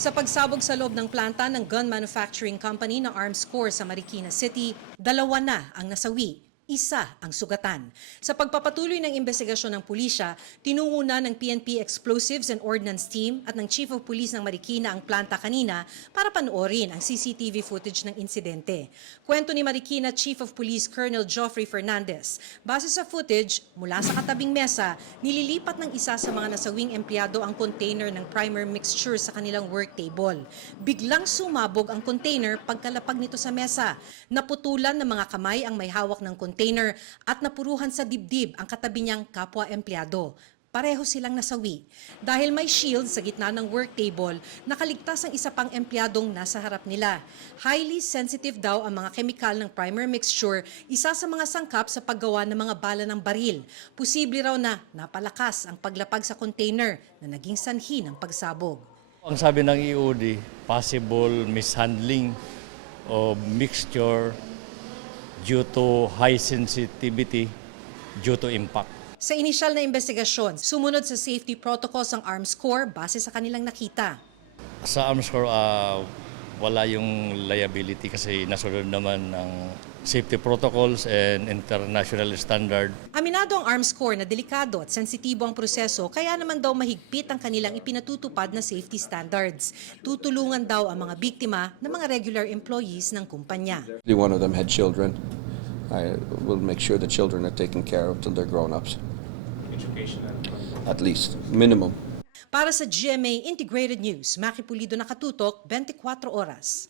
Sa pagsabog sa loob ng planta ng gun manufacturing company na Arms Corps sa Marikina City, 2 na ang nasawi. Isa ang sugatan. Sa pagpapatuloy ng investigasyon ng pulisya, tinunguna ng PNP Explosives and Ordnance Team at ng Chief of Police ng Marikina ang planta kanina para panoorin ang CCTV footage ng insidente. Kwento ni Marikina Chief of Police Colonel Geoffrey Fernandez, base sa footage, mula sa katabing mesa, nililipat ng isa sa mga nasawing empleyado ang container ng primer mixture sa kanilang work table. Biglang sumabog ang container pagkalapag nito sa mesa. Naputulan ng mga kamay ang may hawak ng container at napuruhan sa dibdib ang katabi niyang kapwa-empleyado. Pareho silang nasawi. Dahil may shield sa gitna ng work table, nakaligtas ang isa pang empleyadong nasa harap nila. Highly sensitive daw ang mga kemikal ng primer mixture, isa sa mga sangkap sa paggawa ng mga bala ng baril. Posible raw na napalakas ang paglapag sa container na naging sanhi ng pagsabog. Ang sabi ng EOD, possible mishandling of mixture due to high sensitivity due to impact. Sa inisyal na investigasyon, sumunod sa safety protocols ang Arms Corps base sa kanilang nakita. Sa Arms Corps, wala yung liability kasi nasunod naman ng safety protocols and international standard. Aminado ang Arms Corps na delikado at sensitibo ang proseso kaya naman daw mahigpit ang kanilang ipinatutupad na safety standards. Tutulungan daw ang mga biktima ng mga regular employees ng kumpanya. One of them had children. I will make sure the children are taken care of till they're grown-ups. Education At least, minimum. Para sa GMA Integrated News, Maki Pulido, nakatutok 24 oras.